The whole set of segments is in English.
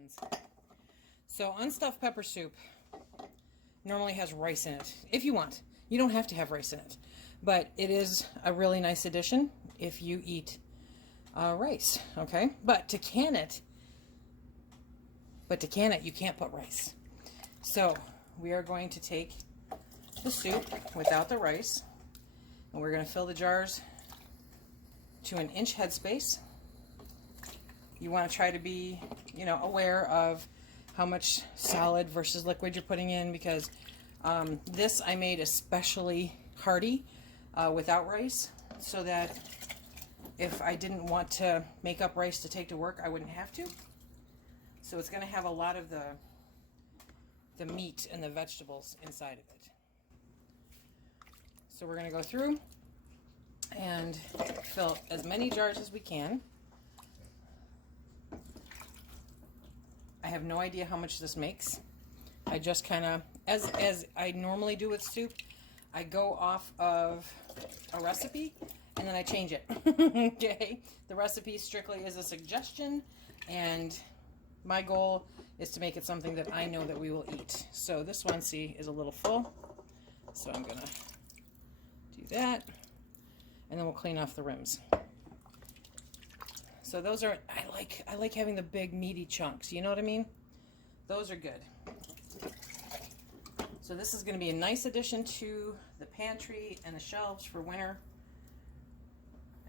questions. So unstuffed pepper soup normally has rice in it, if you want. You don't have to have rice in it, but it is a really nice addition if you eat rice, okay? But to can it, you can't put rice. So we are going to take the soup without the rice, and we're going to fill the jars to an inch headspace. You want to try to be, aware of how much solid versus liquid you're putting in, because this I made especially hearty without rice, so that if I didn't want to make up rice to take to work, I wouldn't have to. So it's going to have a lot of the meat and the vegetables inside of it. So we're going to go through and fill as many jars as we can. I have no idea how much this makes. I just kind of, as I normally do with soup, I go off of a recipe and then I change it. Okay? The recipe strictly is a suggestion, and my goal is to make it something that I know that we will eat. So this one, see, is a little full. So I'm gonna do that, and then we'll clean off the rims. So those are, I like having the big meaty chunks, you know what I mean? Those are good. So this is going to be a nice addition to the pantry and the shelves for winter.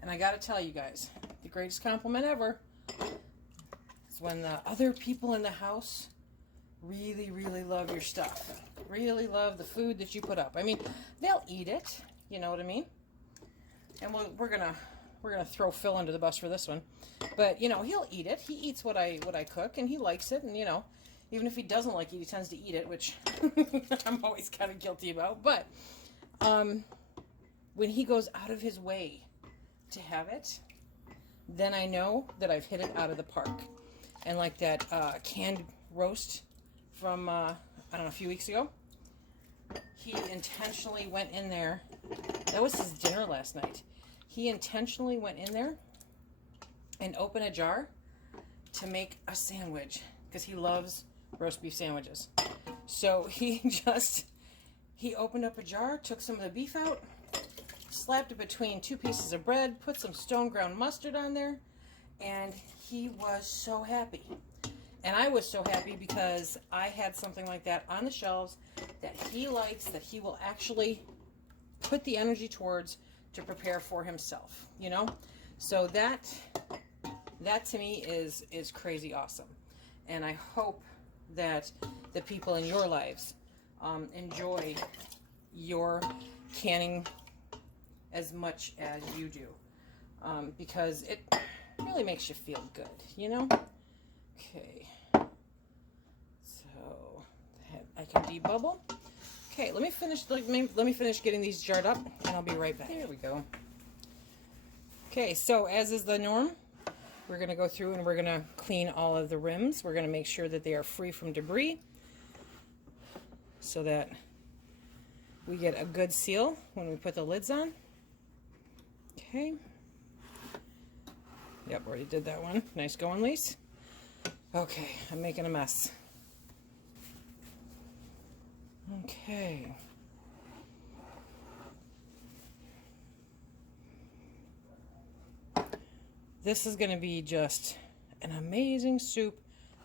And I got to tell you guys, the greatest compliment ever is when the other people in the house really, really love your stuff. Really love the food that you put up. I mean, they'll eat it, you know what I mean? And we're gonna throw Phil under the bus for this one, but he'll eat it. He eats what I cook, and he likes it. And even if he doesn't like it, he tends to eat it, which I'm always kind of guilty about. But when he goes out of his way to have it, then I know that I've hit it out of the park. And like that canned roast from I don't know, a few weeks ago, he intentionally went in there. That was his dinner last night. He intentionally went in there and opened a jar to make a sandwich, because he loves roast beef sandwiches. So he opened up a jar, took some of the beef out, slapped it between two pieces of bread, put some stone ground mustard on there, and he was so happy. And I was so happy because I had something like that on the shelves that he likes, that he will actually put the energy towards to prepare for himself, So that to me is crazy awesome. And I hope that the people in your lives enjoy your canning as much as you do, because it really makes you feel good, Okay, so I can debubble. Okay, let me finish getting these jarred up, and I'll be right back. There we go. Okay, so as is the norm, we're going to go through and we're going to clean all of the rims. We're going to make sure that they are free from debris so that we get a good seal when we put the lids on. Okay. Yep, already did that one. Nice going, Lise. Okay, I'm making a mess. Okay. This is going to be just an amazing soup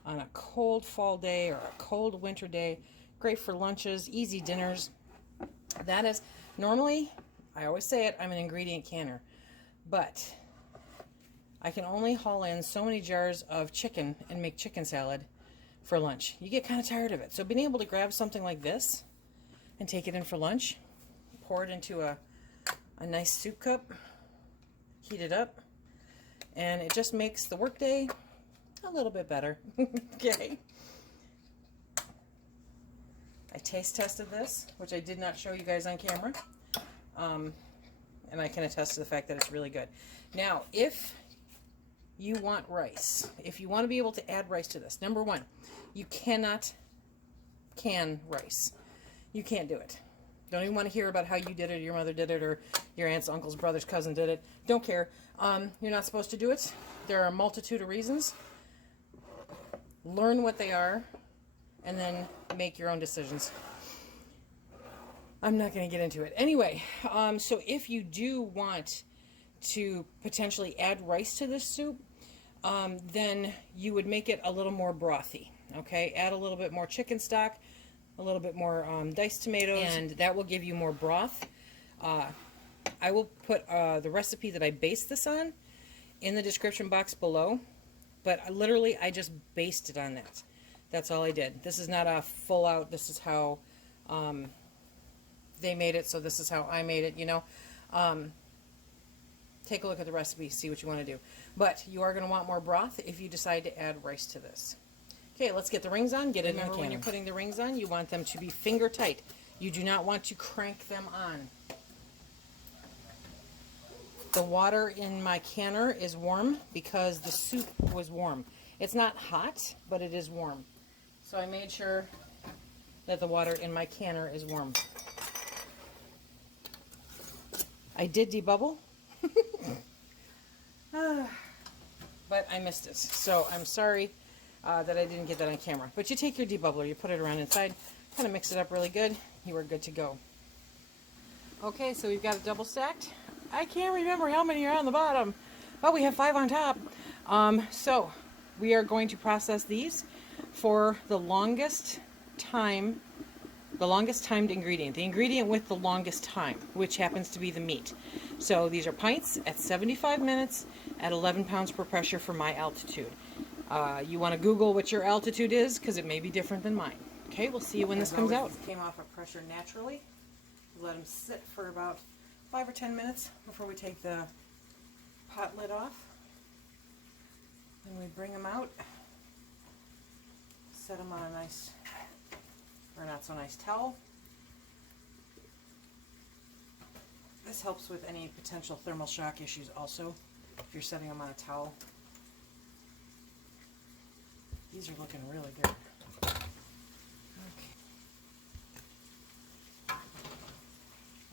on a cold fall day or a cold winter day. Great for lunches, easy dinners. That is, normally, I always say it, I'm an ingredient canner, but I can only haul in so many jars of chicken and make chicken salad for lunch. You get kind of tired of it. So being able to grab something like this and take it in for lunch, pour it into a nice soup cup, heat it up, and it just makes the workday a little bit better. Okay. I taste tested this, which I did not show you guys on camera, and I can attest to the fact that it's really good. Now, if you want rice, if you want to be able to add rice to this, number one, you cannot can rice. You can't do it. Don't even want to hear about how you did it, or your mother did it, or your aunt's, uncle's, brother's, cousin did it. Don't care. You're not supposed to do it. There are a multitude of reasons. learn what they are, and then make your own decisions. I'm not going to get into it. Anyway, so if you do want to potentially add rice to this soup, then you would make it a little more brothy. Okay, add a little bit more chicken stock, a little bit more diced tomatoes, and that will give you more broth. I will put the recipe that I based this on in the description box below, but literally I just based it on that. That's all I did. This is not a full out, this is how they made it, so this is how I made it, you know. Take a look at the recipe, see what you want to do. But you are going to want more broth if you decide to add rice to this. Okay, let's get the rings on. Get it in the can. When you're putting the rings on, you want them to be finger tight. You do not want to crank them on. The water in my canner is warm because the soup was warm. It's not hot, but it is warm. So I made sure that the water in my canner is warm. I did debubble, but I missed it. So I'm sorry that I didn't get that on camera. But you take your debubbler, you put it around inside, kind of mix it up really good. You are good to go. Okay, so we've got it double stacked. I can't remember how many are on the bottom, but we have 5 on top. So we are going to process these for the longest timed ingredient, the ingredient with the longest time, which happens to be the meat. So these are pints at 75 minutes at 11 pounds per pressure for my altitude. You want to Google what your altitude is because it may be different than mine. Okay, we'll see you when this comes out. This came off of pressure naturally. Let them sit for about 5 or 10 minutes before we take the pot lid off. Then we bring them out, set them on a nice, or not so nice towel. This helps with any potential thermal shock issues also, if you're setting them on a towel. These are looking really good. Okay.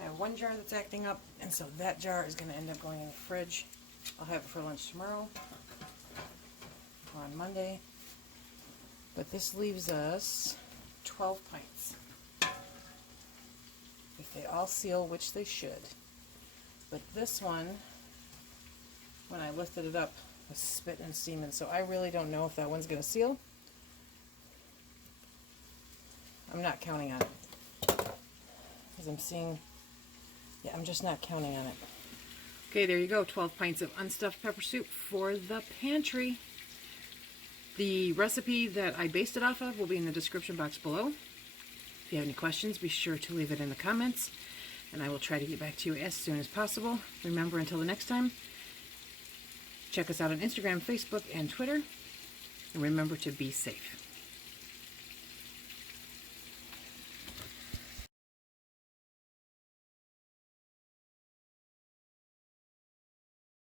I have one jar that's acting up, and so that jar is going to end up going in the fridge. I'll have it for lunch tomorrow, on Monday. But this leaves us 12 pints. If they all seal, which they should. But this one, when I lifted it up, was spitting and steaming, so I really don't know if that one's going to seal. I'm not counting on it. Because I'm seeing, yeah, I'm just not counting on it. Okay, there you go, 12 pints of unstuffed pepper soup for the pantry. The recipe that I based it off of will be in the description box below. If you have any questions, be sure to leave it in the comments, and I will try to get back to you as soon as possible. Remember, until the next time, check us out on Instagram, Facebook, and Twitter, and remember to be safe.